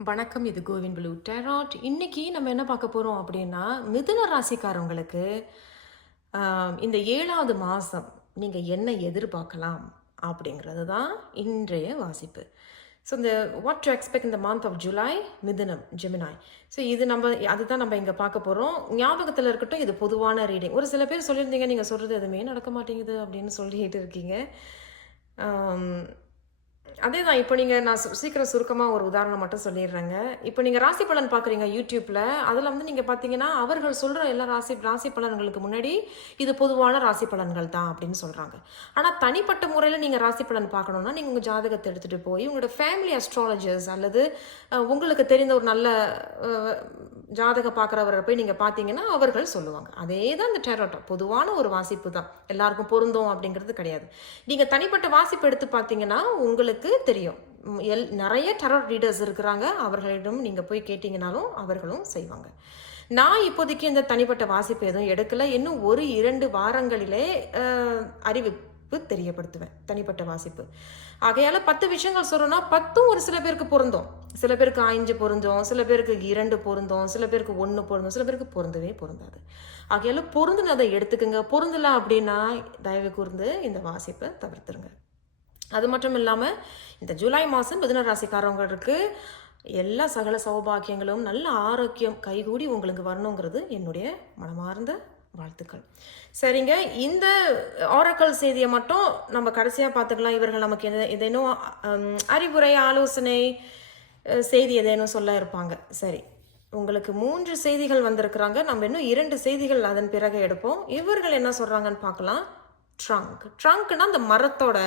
வணக்கம் இது CoWIN blue tarot. இன்றைக்கி நம்ம என்ன பார்க்க போகிறோம் அப்படின்னா மிதுன ராசிக்காரவங்களுக்கு இந்த ஏழாவது மாதம் நீங்கள் என்ன எதிர்பார்க்கலாம் அப்படிங்கிறது தான் இன்றைய வாசிப்பு. ஸோ இந்த வாட் டு எக்ஸ்பெக்ட் இந்த மந்த் ஆஃப் ஜூலை மிதுனம் ஜெமினாய் ஸோ இது நம்ம அதுதான் நம்ம இங்கே பார்க்க போகிறோம் ஞாபகத்தில் இருக்கட்டும் இது பொதுவான ரீடிங் ஒரு சில பேர் சொல்லியிருந்தீங்க நீங்கள் சொல்கிறது எதுவுமே நடக்க மாட்டேங்குது அப்படின்னு சொல்லிட்டு இருக்கீங்க. அதே தான் இப்போ நீங்கள் நான் சு- சீக்கிரம் சுருக்கமாக ஒரு உதாரணம் மட்டும் சொல்லிடுறேங்க. இப்போ நீங்கள் ராசி பலன் பார்க்குறீங்க யூடியூப்பில் அதில் வந்து நீங்கள் பார்த்தீங்கன்னா அவர்கள் சொல்கிற எல்லா ராசி ராசி பலன்களுக்கு முன்னாடி இது பொதுவான ராசி பலன்கள் தான் அப்படின்னு சொல்கிறாங்க ஆனால் தனிப்பட்ட முறையில் நீங்கள் ராசி பலன் பார்க்கணுன்னா நீங்கள் உங்கள் ஜாதகத்தை எடுத்துகிட்டு போய் உங்களோட ஃபேமிலி அஸ்ட்ராலஜர்ஸ் அல்லது உங்களுக்கு தெரிந்த ஒரு நல்ல ஜாதகம் பார்க்குறவரை போய் நீங்கள் பார்த்தீங்கன்னா அவர்கள் சொல்லுவாங்க. அதே தான் இந்த டெரோட்டோ பொதுவான ஒரு வாசிப்பு தான் எல்லாருக்கும் பொருந்தும் அப்படிங்கிறது கிடையாது. நீங்கள் தனிப்பட்ட வாசிப்பு எடுத்து பார்த்தீங்கன்னா உங்களுக்கு தெரியும். எல் நிறைய டெரர் ரீடர்ஸ் இருக்கிறாங்க. அவர்களிடம் நீங்கள் போய் கேட்டிங்கனாலும் அவர்களும் செய்வாங்க. நான் இப்போதைக்கு இந்த தனிப்பட்ட வாசிப்பு எதுவும் எடுக்கலை. இன்னும் ஒரு இரண்டு வாரங்களிலே அஹ், வாசிப்பு தெரியப்படுத்துவேன் தனிப்பட்ட வாசிப்பு. ஆகையால் பத்து விஷயங்கள் சொல்கிறோன்னா பத்தும் ஒரு சில பேருக்கு பொருந்தும். சில பேருக்கு ஐந்து பொருந்தும் சில பேருக்கு இரண்டு பொருந்தும் சில பேருக்கு ஒன்று பொருந்தும் சில பேருக்கு பொருந்தவே பொருந்தாது. ஆகையால் பொருந்துனதை எடுத்துக்கோங்க. பொருந்தலாம் அப்படின்னா தயவு கூர்ந்து இந்த வாசிப்பை தவிர்த்துருங்க. அது மட்டும் இல்லாமல் இந்த ஜூலை மாதம் மிதுன ராசிக்காரவங்களுக்கு எல்லா சகல சௌபாக்கியங்களும் நல்ல ஆரோக்கியம் கைகூடி உங்களுக்கு வரணுங்கிறது என்னுடைய மனமார்ந்த வாழ்த்துக்கள். சரிங்க. இந்த ஆரக்கல் செய்தியை மட்டும் நம்ம கடைசியாக பார்த்துக்கலாம். இவர்கள் நமக்கு எது ஏதேனும் அறிவுரை ஆலோசனை செய்தி ஏதேனும் சொல்ல இருப்பாங்க. சரி. உங்களுக்கு மூன்று செய்திகள் வந்திருக்கிறாங்க. நம்ம இன்னும் இரண்டு செய்திகள் அதன் பிறகு எடுப்போம். இவர்கள் என்ன சொல்கிறாங்கன்னு பார்க்கலாம். ட்ரங்க் ட்ரங்க்னா அந்த மரத்தோட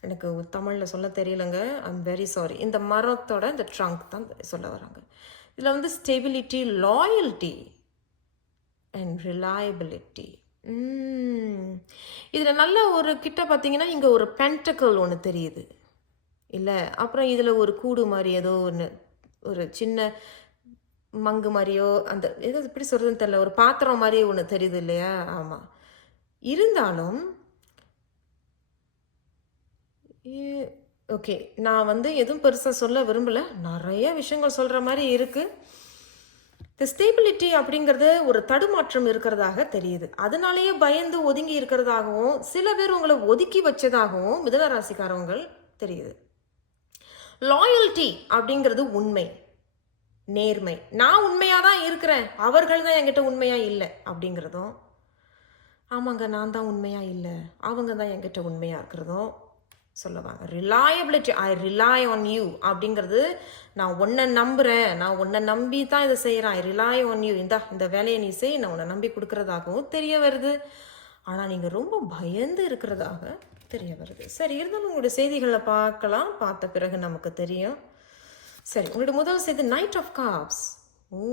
எனக்கு தமிழில் சொல்ல தெரியலங்க. ஐம் வெரி சாரி இந்த மரத்தோட இந்த ட்ரங்க் தான் சொல்ல வராங்க. இதில் வந்து ஸ்டெபிலிட்டி லாயல்ட்டி அண்ட் ரிலையபிலிட்டி இதில் நல்ல ஒரு கிட்ட பார்த்தீங்கன்னா இங்கே ஒரு பென்டக்கல் ஒன்று தெரியுது. இல்லை? அப்புறம் இதில் ஒரு கூடு மாதிரி ஏதோ ஒன்று ஒரு சின்ன மங்கு மாதிரியோ அந்த ஏதோ எப்படி சொல்கிறதுன்னு தெரில ஒரு பாத்திரம் மாதிரி ஒன்று தெரியுது இல்லையா? ஆமாம் இருந்தாலும் ஓகே நான் வந்து எதுவும் பெருசாக சொல்ல விரும்பல. நிறைய விஷயங்கள் சொல்கிற மாதிரி இருக்குது இந்த ஸ்டேபிலிட்டி அப்படிங்கிறது ஒரு தடுமாற்றம் இருக்கிறதாக தெரியுது. அதனாலேயே பயந்து ஒதுங்கி இருக்கிறதாகவும் சில பேர் உங்களை ஒதுக்கி வச்சதாகவும் மிதனராசிக்காரவங்கள் தெரியுது. லாயல்ட்டி அப்படிங்கிறது உண்மை. நேர்மை. நான் உண்மையாக தான் இருக்கிறேன். அவர்கள் தான் என்கிட்ட உண்மையாக இல்லை அப்படிங்கிறதும் ஆமாங்க நான் தான் உண்மையாக இல்லை. அவங்க தான் என்கிட்ட உண்மையாக இருக்கிறதும் சொல்லுவாங்க. ரிலாயபிலிட்டி ஐ ரிலாய் ஆன் யூ அப்படிங்கிறது நான் உன்னை நம்புகிறேன் நான் உன்னை நம்பி தான் இதை செய்கிறேன் ஐ ரிலாய் ஆன் யூ இந்தா இந்த வேலையை நீ செய். நான் உன்னை நம்பி கொடுக்குறதாகவும் தெரிய வருது. ஆனால் நீங்கள் ரொம்ப பயந்து இருக்கிறதாக தெரிய வருது. சரி இருந்தாலும் உங்களுடைய செய்திகளை பார்க்கலாம். பார்த்த பிறகு நமக்கு தெரியும். சரி உங்களுடைய முதல் செய்தி நைட் ஆஃப் காப்ஸ் ஓ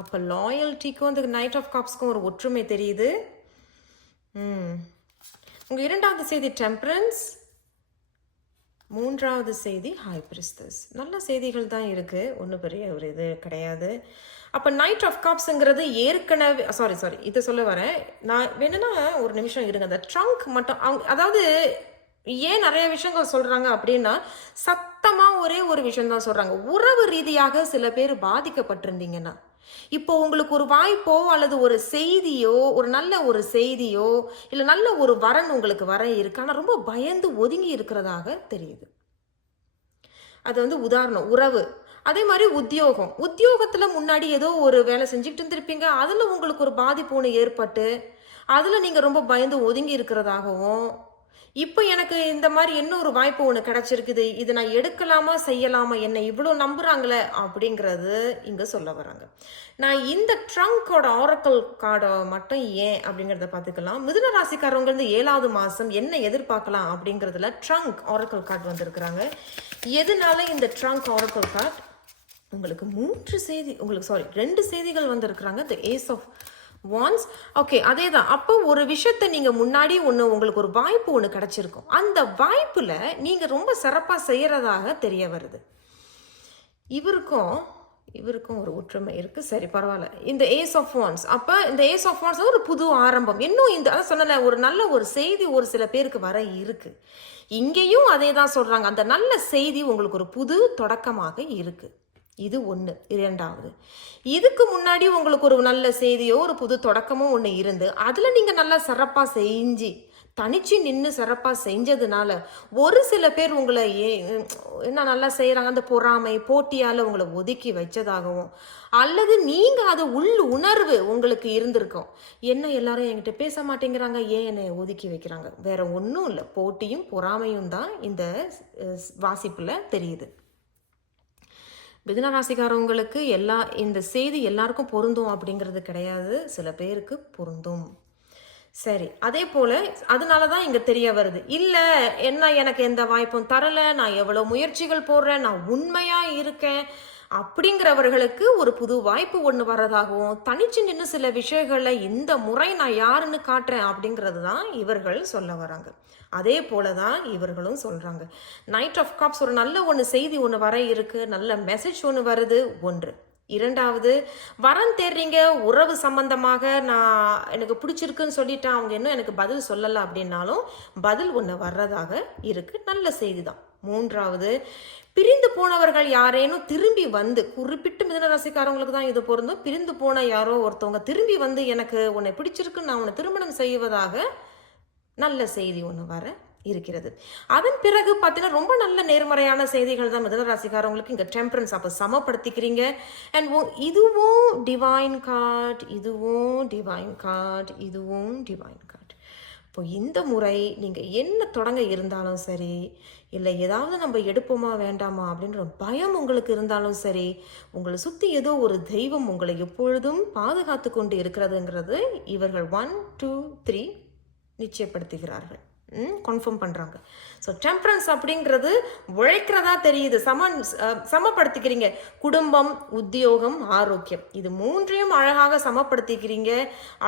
அப்போ லாயல்ட்டிக்கும் அந்த நைட் ஆஃப் காப்ஸ்க்கும் ஒரு ஒற்றுமை தெரியுது. உங்கள் இரண்டாவது செய்தி டெம்பரன்ஸ் மூன்றாவது செய்தி ஹாய் நல்ல செய்திகள் தான் இருக்குது ஒன்றும் பெரிய ஒரு இது கிடையாது. அப்போ நைட் ஆஃப் காப்ஸுங்கிறது ஏற்கனவே சாரி சாரி இதை சொல்ல வரேன். நான் வேணும்னா ஒரு நிமிஷம் இருங்க. அந்த ட்ரங்க் மட்டும் அவங்க அதாவது ஏன் நிறைய விஷயங்கள் சொல்கிறாங்க அப்படின்னா சத்தமாக ஒரே ஒரு விஷயம் தான் சொல்கிறாங்க உறவு ரீதியாக சில பேர் பாதிக்கப்பட்டிருந்தீங்கன்னா. இப்போ உங்களுக்கு ஒரு வாய்ப்போ அல்லது ஒரு செய்தியோ ஒரு நல்ல ஒரு செய்தியோ இல்லை நல்ல ஒரு வரன் உங்களுக்கு வர இருக்கு. ஆனால் ரொம்ப பயந்து ஒதுங்கி இருக்கிறதாக தெரியுது. அது வந்து உதாரணம் உறவு. அதே மாதிரி உத்தியோகம். உத்தியோகத்தில் முன்னாடி ஏதோ ஒரு வேலை செஞ்சுக்கிட்டு இருந்திருப்பீங்க. அதில் உங்களுக்கு ஒரு பாதிப்பு ஒன்று ஏற்பட்டு அதில் நீங்கள் ரொம்ப பயந்து ஒதுங்கி இருக்கிறதாகவும் இப்போ எனக்கு இந்த மாதிரி இன்னொரு வாய்ப்பு ஒன்று கிடைச்சிருக்குது? இது நான் எடுக்கலாமா செய்யலாமா? என்னை இவ்வளோ நம்புகிறாங்களே அப்படிங்கிறது இங்கே சொல்ல வராங்க. நான் இந்த ட்ரங்கோட ஆரக்கல் கார்டை மட்டும் ஏன் அப்படிங்கிறத பார்த்துக்கலாம். மிதுன ராசிக்காரவங்க வந்து ஏழாவது மாதம் என்ன எதிர்பார்க்கலாம் அப்படிங்கிறதுல ட்ரங்க் ஆரக்கல் கார்டு வந்திருக்கிறாங்க. எதனால இந்த ட்ரங்க் ஆரக்கல் கார்டு உங்களுக்கு மூன்று செய்தி உங்களுக்கு சாரி ரெண்டு செய்திகள் வந்திருக்கிறாங்க. The ace of wands okay அதே தான் அப்போ ஒரு விஷயத்தை நீங்கள் முன்னாடி ஒன்று உங்களுக்கு ஒரு வாய்ப்பு ஒன்று கிடச்சிருக்கும். அந்த வாய்ப்பில் நீங்கள் ரொம்ப சிறப்பாக செய்கிறதாக தெரிய வருது. இவருக்கும் இவருக்கும் ஒரு ஒற்றுமை இருக்குது சரி பரவாயில்ல. இந்த ஏஸ் ஆஃப் ஒன்ஸ் அப்போ இந்த ஏஸ் ஆஃப் வான்ஸ் ஒரு புது ஆரம்பம். இன்னும் இந்த அதான் சொன்னல ஒரு நல்ல ஒரு செய்தி ஒரு சில பேருக்கு வர இருக்குது இங்கேயும் அதே தான் சொல்கிறாங்க அந்த நல்ல செய்தி உங்களுக்கு ஒரு புது தொடக்கமாக இருக்குது இது ஒன்று இரண்டாவது இதுக்கு முன்னாடி உங்களுக்கு ஒரு நல்ல செய்தியோ ஒரு புது தொடக்கமோ ஒன்று இருந்து அதில் நீங்கள் நல்லா சிறப்பாக செஞ்சு தனிச்சு நின்று சிறப்பாக செஞ்சதுனால ஒரு சில பேர் உங்களை ஏ என்ன நல்லா செய்கிறாங்க அந்த பொறாமை போட்டியால் உங்களை ஒதுக்கி வச்சதாகவும் அல்லது நீங்கள் அது உள் உணர்வு உங்களுக்கு இருந்திருக்கும். என்ன எல்லாரும் என்கிட்ட பேச மாட்டேங்கிறாங்க ஏன் என்னை ஒதுக்கி வைக்கிறாங்க? வேற ஒன்றும் இல்லை. போட்டியும் பொறாமையும் தான் இந்த வாசிப்பில் தெரியுது. மிதுன ராசிக்காரவங்களுக்கு எல்லா இந்த செய்தி எல்லாருக்கும் பொருந்தும் அப்படிங்கிறது கிடையாது. சில பேருக்கு பொருந்தும். சரி அதே போல் அதனால தான் இங்கே தெரிய வருது. இல்லை என்ன எனக்கு எந்த வாய்ப்பும் தரலை நான் எவ்வளோ முயற்சிகள் போடுறேன் நான் உண்மையாக இருக்கேன் அப்படிங்கிறவர்களுக்கு ஒரு புது வாய்ப்பு ஒன்று வர்றதாகவும் தனிச்சு நின்று சில விஷயங்களை இந்த முறை நான் யாருன்னு காட்டுறேன் அப்படிங்கிறது தான் இவர்கள் சொல்ல வராங்க. அதே போல தான் இவர்களும் சொல்கிறாங்க நைட் ஆஃப் காப்ஸ் ஒரு நல்ல ஒன்று செய்தி ஒன்று வர இருக்குது நல்ல மெசேஜ் ஒன்று வருது. ஒன்று. இரண்டாவது வரன் தேடுறீங்க உறவு சம்பந்தமாக நான் எனக்கு பிடிச்சிருக்குன்னு சொல்லிட்டேன். அவங்க இன்னும் எனக்கு பதில் சொல்லலை அப்படின்னாலும் பதில் ஒன்று வர்றதாக இருக்குது நல்ல செய்தி தான். மூன்றாவது பிரிந்து போனவர்கள் யாரேனும் திரும்பி வந்து குறிப்பிட்டு மிதன ராசிக்காரவங்களுக்கு தான் இது பொருந்தும். பிரிந்து போன யாரோ ஒருத்தவங்க திரும்பி வந்து எனக்கு உன்னை பிடிச்சிருக்குன்னு நான் உன்னை திருமணம் செய்வதாக நல்ல செய்தி ஒன்று வர இருக்கிறது. அதன் பிறகு பார்த்தீங்கன்னா ரொம்ப நல்ல நேர்மறையான செய்திகள் தான் மிதன ராசிக்காரவங்களுக்கு இங்கே டெம்பரன்ஸ் அப்போ சமப்படுத்திக்கிறீங்க. அண்ட் இதுவும் டிவைன் கார்ட் இதுவும் டிவைன் கார்ட் இதுவும் டிவைன் கார்ட் இப்போ இந்த முறை நீங்கள் என்ன தொடங்க இருந்தாலும் சரி இல்லை ஏதாவது நம்ம எடுப்போமா வேண்டாமா அப்படின்ற பயம் உங்களுக்கு இருந்தாலும் சரி உங்களை சுற்றி ஏதோ ஒரு தெய்வம் உங்களை எப்பொழுதும் பாதுகாத்து கொண்டு இருக்கிறதுங்கிறது இவர்கள் ஒன் டூ த்ரீ நிச்சயப்படுத்துகிறார்கள். கன்ஃபார்ம் பண்ணுறாங்க ஸோ டெம்பரன்ஸ் அப்படிங்கிறது உழைக்கிறதா தெரியுது. சம சமப்படுத்திக்கிறீங்க. குடும்பம் உத்தியோகம் ஆரோக்கியம். இது மூன்றையும் அழகாக சமப்படுத்திக்கிறீங்க.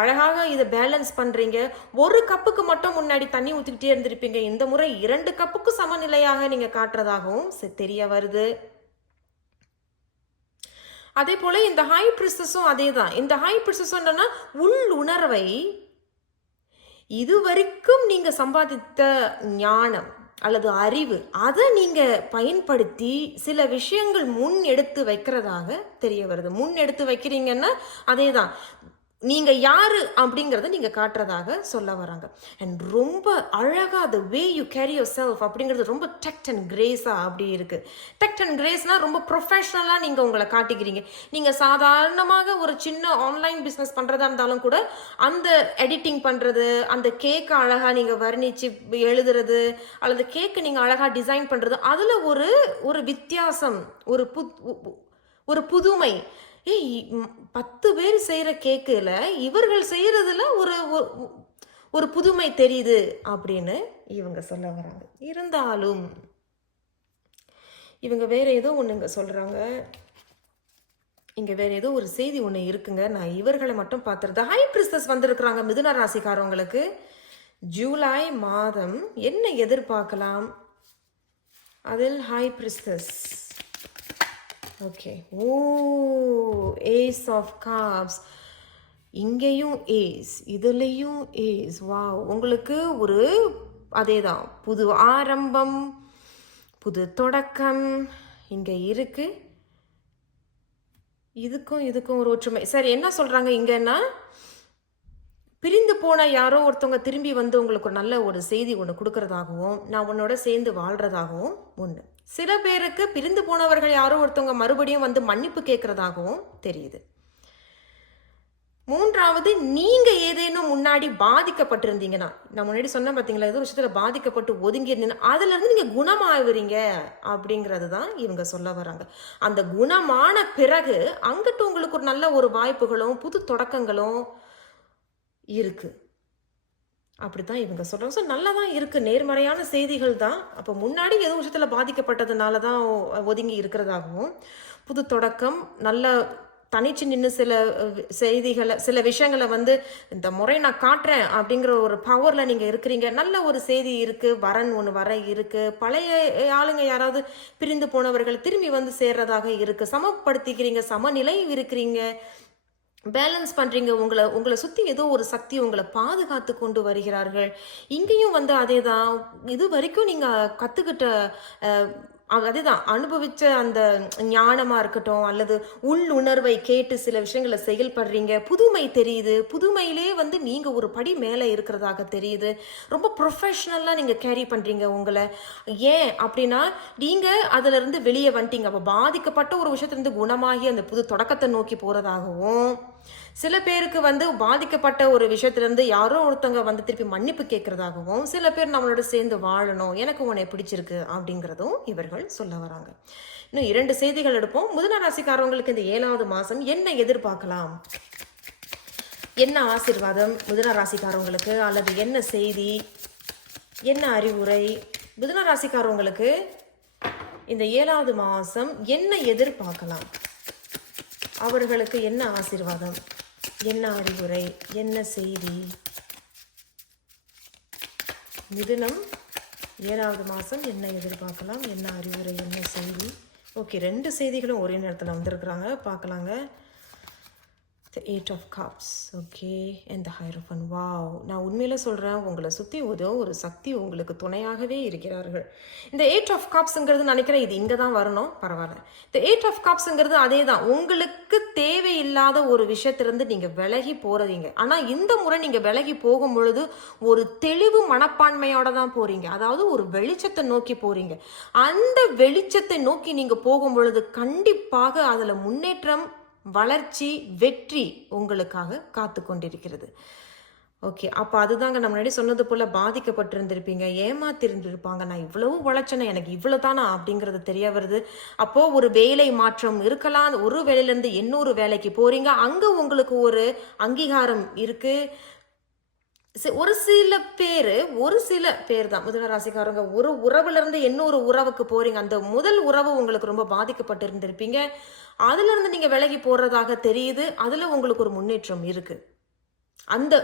அழகாக இதை பேலன்ஸ் பண்ணுறீங்க ஒரு கப்புக்கு மட்டும் முன்னாடி தண்ணி ஊற்றிக்கிட்டே இருந்திருப்பீங்க. இந்த முறை இரண்டு கப்புக்கு சமநிலையாக நீங்கள் காட்டுறதாகவும் தெரிய வருது. அதே போல் இந்த ஹை ப்ரிசஸும் அதே தான் இந்த ஹை ப்ரிசஸ் என்னன்னா உள் உணர்வை இதுவரைக்கும் நீங்கள் சம்பாதித்த ஞானம் அல்லது அறிவு அதை நீங்கள் பயன்படுத்தி சில விஷயங்கள் முன் எடுத்து வைக்கிறதாக தெரிய வருது. முன் எடுத்து வைக்கிறீங்கன்னா அதே தான் நீங்கள் யார் அப்படிங்கிறத நீங்கள் காட்டுறதாக சொல்ல வராங்க. அண்ட் ரொம்ப அழகாக the way you carry yourself அப்படிங்கிறது ரொம்ப டெக்ட் அண்ட் கிரேஸாக அப்படி இருக்குது டெக்ட் அண்ட் கிரேஸ்னால் ரொம்ப ப்ரொஃபஷ்னலாக நீங்கள் உங்களை காட்டிக்கிறீங்க. நீங்கள் சாதாரணமாக ஒரு சின்ன ஆன்லைன் பிஸ்னஸ் பண்ணுறதா இருந்தாலும் கூட அந்த எடிட்டிங் பண்ணுறது அந்த கேக்கை அழகாக நீங்கள் வர்ணித்து எழுதுறது அல்லது கேக்கை நீங்கள் அழகாக டிசைன் பண்ணுறது அதில் ஒரு ஒரு வித்தியாசம் ஒரு புத் ஒரு புதுமை. ஏய் பத்து பேர் செய்கிற கேக்கில் இவர்கள் செய்கிறதுல ஒரு ஒரு புதுமை தெரியுது அப்படின்னு இவங்க சொல்ல வராங்க. இருந்தாலும் இவங்க வேற ஏதோ ஒன்று இங்கே சொல்கிறாங்க இங்கே வேற ஏதோ ஒரு செய்தி ஒன்று இருக்குங்க. நான் இவர்களை மட்டும் பார்த்துருந்தேன் ஹை பிரிஸ்தஸ் வந்திருக்கிறாங்க மிதுன ராசிக்காரவங்களுக்கு. ஜூலை மாதம் என்ன எதிர்பார்க்கலாம்? அதில் high priestess okay oh ace of cups இங்கேயும் ஏஸ் இதுலேயும் ஏஸ் வா உங்களுக்கு ஒரு அதே தான் புது ஆரம்பம் புது தொடக்கம் இங்கே இருக்குது இதுக்கும் இதுக்கும் ஒரு ஒற்றுமை. சரி என்ன சொல்கிறாங்க இங்கன்னா பிரிந்து போன யாரோ ஒருத்தவங்க திரும்பி வந்து உங்களுக்கு ஒரு நல்ல ஒரு செய்தி ஒன்று கொடுக்கறதாகவும் நான் உன்னோட சேர்ந்து வாழ்கிறதாகவும் ஒன்று சில பேருக்கு பிரிந்து போனவர்கள் யாரோ ஒருத்தவங்க மறுபடியும் வந்து மன்னிப்பு கேட்கறதாகவும் தெரியுது. மூன்றாவது நீங்க ஏதேனும் முன்னாடி பாதிக்கப்பட்டிருந்தீங்கன்னா நான் முன்னாடி சொன்ன பார்த்தீங்களா ஏதோ விஷயத்தில் பாதிக்கப்பட்டு ஒதுங்கி இருந்தீங்கன்னா அதுல இருந்து நீங்க குணமாகுறீங்க அப்படிங்கிறது தான் இவங்க சொல்ல வராங்க. அந்த குணமான பிறகு அங்கிட்டு உங்களுக்கு ஒரு நல்ல ஒரு வாய்ப்புகளும் புது தொடக்கங்களும் இருக்குது அப்படிதான் இவங்க சொல்கிறாங்க ஸோ நல்லா தான் இருக்குது நேர்மறையான செய்திகள் தான். அப்போ முன்னாடி எதுவும் விஷயத்தில் பாதிக்கப்பட்டதுனால தான் ஒதுங்கி இருக்கிறதாகவும் புது தொடக்கம் நல்ல தனிச்சு நின்று சில செய்திகளை சில விஷயங்களை வந்து இந்த முறை நான் காட்டுறேன் அப்படிங்கிற ஒரு பவரில் நீங்கள் இருக்கிறீங்க. நல்ல ஒரு செய்தி இருக்குது வரன் ஒன்று வர இருக்குது பழைய ஆளுங்க யாராவது பிரிந்து போனவர்கள் திரும்பி வந்து சேர்றதாக இருக்குது சமப்படுத்திக்கிறீங்க. சமநிலை இருக்கிறீங்க. பேலன்ஸ் பண்ணுறீங்க உங்களை உங்களை சுற்றி ஏதோ ஒரு சக்தி உங்களை பாதுகாத்து கொண்டு வருகிறார்கள். இங்கேயும் வந்து அதே தான் இது வரைக்கும் நீங்கள் கற்றுக்கிட்ட அதே தான் அனுபவித்த அனுபவிச்ச அந்த ஞானமாக இருக்கட்டும் அல்லது உள் உணர்வை கேட்டு சில விஷயங்களை செயல்படுறீங்க. புதுமை தெரியுது. புதுமையிலே வந்து நீங்கள் ஒரு படி மேலே இருக்கிறதாக தெரியுது. ரொம்ப ப்ரொஃபஷ்னலாக நீங்கள் கேரி பண்ணுறீங்க உங்களை. ஏன் அப்படின்னா நீங்கள் அதிலிருந்து வெளியே வந்துட்டீங்க. அப்போ பாதிக்கப்பட்ட ஒரு விஷயத்துலேருந்து குணமாகி அந்த புது தொடக்கத்தை நோக்கி போகிறதாகவும் சில பேருக்கு வந்து பாதிக்கப்பட்ட ஒரு விஷயத்துலேருந்து யாரோ ஒருத்தவங்க வந்து திருப்பி மன்னிப்பு கேட்குறதாகவும் சில பேர் நம்மளோட சேர்ந்து வாழணும் எனக்கு உன்னை பிடிச்சிருக்கு அப்படிங்கிறதும் இவர்கள் சொல்ல வராங்க. இன்னும் இரண்டு செய்திகள் எடுப்போம். முதல ராசிக்காரவங்களுக்கு இந்த ஏழாவது மாதம் என்ன எதிர்பார்க்கலாம்? என்ன ஆசீர்வாதம் மிதுன ராசிக்காரவங்களுக்கு? அல்லது என்ன செய்தி? என்ன அறிவுரை? மிதுன ராசிக்காரவங்களுக்கு இந்த ஏழாவது மாதம் என்ன எதிர்பார்க்கலாம்? அவர்களுக்கு என்ன ஆசீர்வாதம்? என்ன அறிவுரை? என்ன செய்தி? மிதுனம் ஏழாவது மாதம் என்ன எதிர்பார்க்கலாம்? என்ன அறிவுரை? என்ன செய்தி? ஓகே ரெண்டு செய்திகளும் ஒரே நேரத்தில் வந்திருக்கிறாங்க. பார்க்கலாங்க. The eight of cups okay and the hierophant wow நான் உண்மையில் சொல்கிறேன் உங்களை சுற்றி ஏதோ ஒரு சக்தி உங்களுக்கு துணையாகவே இருக்கிறார்கள். இந்த எயிட் ஆஃப் கப்ஸுங்கிறது நினைக்கிறேன் இது இங்கே தான் வரணும். பரவாயில்ல. இந்த எயிட் ஆஃப் கப்ஸுங்கிறது அதே தான் உங்களுக்கு தேவையில்லாத ஒரு விஷயத்திலிருந்து நீங்கள் விலகி போகிறீங்க ஆனால் இந்த முறை நீங்கள் விலகி போகும் பொழுது ஒரு தெளிவு மனப்பான்மையோட தான் போகிறீங்க அதாவது ஒரு வெளிச்சத்தை நோக்கி போகிறீங்க அந்த வெளிச்சத்தை நோக்கி நீங்கள் போகும் பொழுது கண்டிப்பாக அதில் முன்னேற்றம் வளர்ச்சி வெற்றி உங்களுக்காக காத்து கொண்டிருக்கிறது ஓகே அப்போ அதுதாங்க நம்ம முன்னாடி சொன்னது போல் பாதிக்கப்பட்டிருந்திருப்பீங்க ஏமாத்திருந்திருப்பாங்க. நான் இவ்வளவு உழைச்சேனே எனக்கு இவ்வளோ தானா அப்படிங்கிறது தெரிய வருது. அப்போது ஒரு வேலை மாற்றம் இருக்கலாம் ஒரு வேலையிலேருந்து இன்னொரு வேலைக்கு போகிறீங்க அங்கே உங்களுக்கு ஒரு அங்கீகாரம் இருக்குது ஒரு சில பேர் ஒரு சில பேர் தான் முதல ராசிக்காரங்க ஒரு உறவுலேருந்து இன்னொரு உறவுக்கு போகிறீங்க அந்த முதல் உறவு உங்களுக்கு ரொம்ப பாதிக்கப்பட்டு இருந்திருப்பீங்க அதுல இருந்து நீங்க விலகி போறதாக தெரியுது. அதுல உங்களுக்கு ஒரு முன்னேற்றம் இருக்கு. அந்த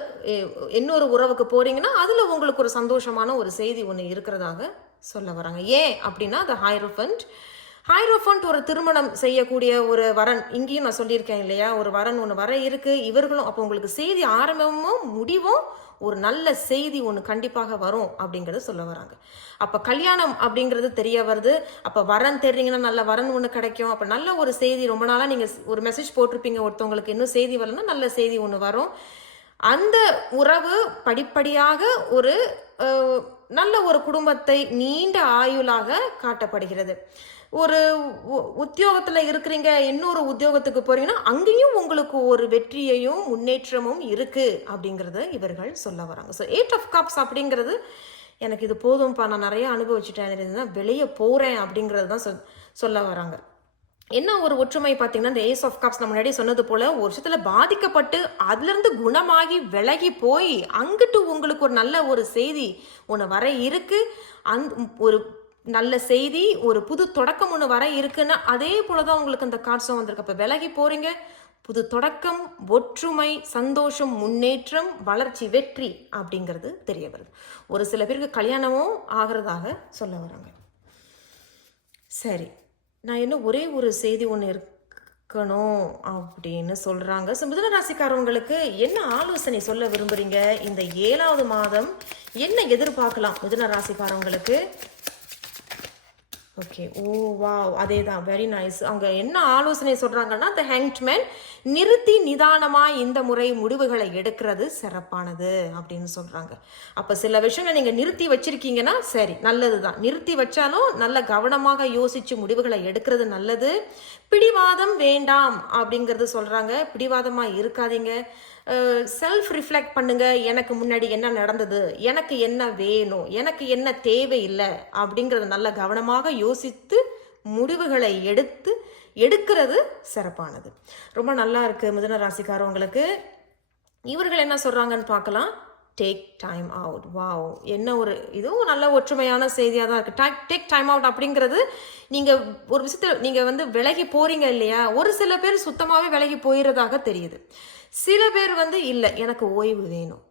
இன்னொரு உறவுக்கு போறீங்கன்னா அதுல உங்களுக்கு ஒரு சந்தோஷமான ஒரு செய்தி ஒன்று இருக்கிறதாக சொல்ல வராங்க. ஏன் அப்படின்னா அது ஹைரோஃபண்ட் ஹைரோஃபண்ட் ஒரு திருமணம் செய்யக்கூடிய ஒரு வரன். இங்கேயும் நான் சொல்லியிருக்கேன் இல்லையா? ஒரு வரன் ஒன்று வர இருக்கு. இவர்களும் அப்போ உங்களுக்கு செய்தி ஆரம்பமும் முடிவும் ஒரு நல்ல செய்தி ஒன்று கண்டிப்பாக வரும் அப்படிங்கிறத சொல்ல வராங்க. அப்போ கல்யாணம் அப்படிங்கிறது தெரிய வருது. அப்போ வரன் தெரிறீங்கன்னா நல்ல வரன் ஒன்று கிடைக்கும். அப்போ நல்ல ஒரு செய்தி ரொம்ப நாளாக நீங்கள் ஒரு மெசேஜ் போட்டிருப்பீங்க. ஒருத்தவங்களுக்கு இன்னும் செய்தி வரலன்னா நல்ல செய்தி ஒன்று வரும். அந்த உறவு படிப்படியாக ஒரு நல்ல ஒரு குடும்பத்தை நீண்ட ஆயுளாக காட்டப்படுகிறது. ஒரு உத்தியோகத்தில் இருக்கிறீங்க இன்னொரு உத்தியோகத்துக்கு போகிறீங்கன்னா அங்கேயும் உங்களுக்கு ஒரு வெற்றியையும் முன்னேற்றமும் இருக்குது அப்படிங்கிறத இவர்கள் சொல்ல வராங்க. ஸோ எயிட் ஆஃப் கப்ஸ் அப்படிங்கிறது எனக்கு இது போதும்ப்பா நான் நிறைய அனுபவிச்சுட்டேன் இதுனா வெளியே போகிறேன் அப்படிங்கிறது தான் சொல் சொல்ல வராங்க. என்ன ஒரு ஒற்றுமை பார்த்தீங்கன்னா இந்த ஏஸ் ஆஃப் கப்ஸ் நம்ம முன்னாடி சொன்னது போல ஒரு விஷயத்தில் பாதிக்கப்பட்டு அதுலேருந்து குணமாகி விலகி போய் அங்கிட்டு உங்களுக்கு ஒரு நல்ல ஒரு செய்தி ஒன்று வர இருக்குது அந் ஒரு நல்ல செய்தி ஒரு புது தொடக்கம் ஒன்று வர இருக்குன்னா அதே போல தான் உங்களுக்கு அந்த கார்ட்ஸும் வந்திருக்கு. அப்போ விலகி போறீங்க. புது தொடக்கம் ஒற்றுமை சந்தோஷம் முன்னேற்றம் வளர்ச்சி வெற்றி அப்படிங்கிறது தெரிய வருது. ஒரு சில பேருக்கு கல்யாணமும் ஆகிறதாக சொல்ல வராங்க. சரி நான் இன்னும் ஒரே ஒரு செய்தி ஒன்று இருக்கணும் அப்படின்னு சொல்கிறாங்க ஸோ மிதுன ராசிக்காரவங்களுக்கு என்ன ஆலோசனை சொல்ல விரும்புகிறீங்க இந்த ஏழாவது மாதம் என்ன எதிர்பார்க்கலாம் மிதுன ராசிக்காரவங்களுக்கு? ஓகே ஓ வா அதே தான் வெரி நைஸ் அவங்க என்ன ஆலோசனை சொல்கிறாங்கன்னா த ஹேங்க்மேன் நிறுத்தி நிதானமாக இந்த முறை முடிவுகளை எடுக்கிறது சிறப்பானது அப்படின்னு சொல்கிறாங்க அப்போ சில விஷயங்களை நீங்கள் நிறுத்தி வச்சுருக்கீங்கன்னா சரி நல்லது தான் நிறுத்தி வச்சாலும் நல்ல கவனமாக யோசித்து முடிவுகளை எடுக்கிறது நல்லது. பிடிவாதம் வேண்டாம் அப்படிங்கிறது சொல்கிறாங்க பிடிவாதமாக இருக்காதீங்க. செல்ஃப் ரிஃப்ளெக்ட் பண்ணுங்க. எனக்கு முன்னாடி என்ன நடந்தது? எனக்கு என்ன வேணும்? எனக்கு என்ன தேவையில்லை? அப்படிங்கிறத நல்ல கவனமாக யோசித்து முடிவுகளை எடுத்து எடுக்கிறது சிறப்பானது. ரொம்ப நல்லா இருக்கு. மிதன ராசிக்காரவங்களுக்கு. இவர்கள் என்ன சொல்றாங்கன்னு பார்க்கலாம். டேக் டைம் அவுட் வாவ் என்ன ஒரு இதுவும் நல்ல ஒற்றுமையான செய்தியாக தான் இருக்குது டேக் டேக் டைம் அவுட் அப்படிங்கிறது நீங்கள் ஒரு விஷயத்தில் நீங்கள் வந்து விலகி போகிறீங்க இல்லையா? ஒரு சில பேர் சுத்தமாகவே விலகி போயிடுறதாக தெரியுது. சில பேர் வந்து இல்லை எனக்கு ஓய்வு வேணும்.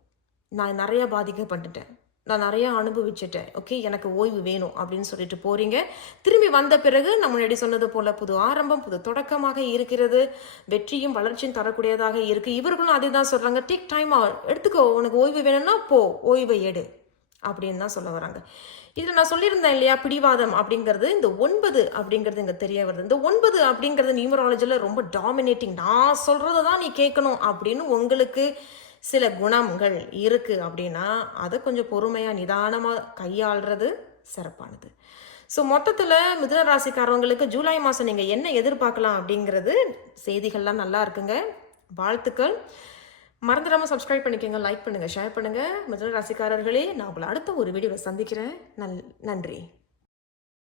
நான் நிறைய பாதிக்கப்பட்டுட்டேன். நான் நிறையா அனுபவிச்சிட்டேன். ஓகே எனக்கு ஓய்வு வேணும் அப்படின்னு சொல்லிட்டு போறீங்க. திரும்பி வந்த பிறகு நான் முன்னாடி சொன்னது போல புது ஆரம்பம் புது தொடக்கமாக இருக்கிறது. வெற்றியும் வளர்ச்சியும் தரக்கூடியதாக இருக்கு. இவர்களும் அதே தான் சொல்றாங்க டேக் டைம் எடுத்துக்கோ. உனக்கு ஓய்வு வேணும்னா போ. ஓய்வை எடு. அப்படின்னு தான் சொல்ல வராங்க. இதில் நான் சொல்லியிருந்தேன் இல்லையா? பிடிவாதம் அப்படிங்கிறது இந்த ஒன்பது அப்படிங்கிறது இங்கே தெரிய வருது. இந்த ஒன்பது அப்படிங்கிறது நியூமராலஜியில் ரொம்ப டாமினேட்டிங் நான் சொல்கிறத தான் நீ கேட்கணும் அப்படின்னு உங்களுக்கு சில குணங்கள் இருக்குது அப்படின்னா அதை கொஞ்சம் பொறுமையாக நிதானமாக கையாளுறது சிறப்பானது. ஸோ மொத்தத்தில் மிதுன ராசிக்காரவங்களுக்கு ஜூலை மாதம் நீங்கள் என்ன எதிர்பார்க்கலாம் அப்படிங்கிறது செய்திகள்லாம் நல்லா இருக்குங்க. வாழ்த்துக்கள். மறந்துடாமல் சப்ஸ்கிரைப் பண்ணிக்கோங்க லைக் பண்ணுங்கள் ஷேர் பண்ணுங்கள் மிதுன ராசிக்காரர்களே நான் உங்களை அடுத்த ஒரு வீடியோவை சந்திக்கிறேன். நல் நன்றி.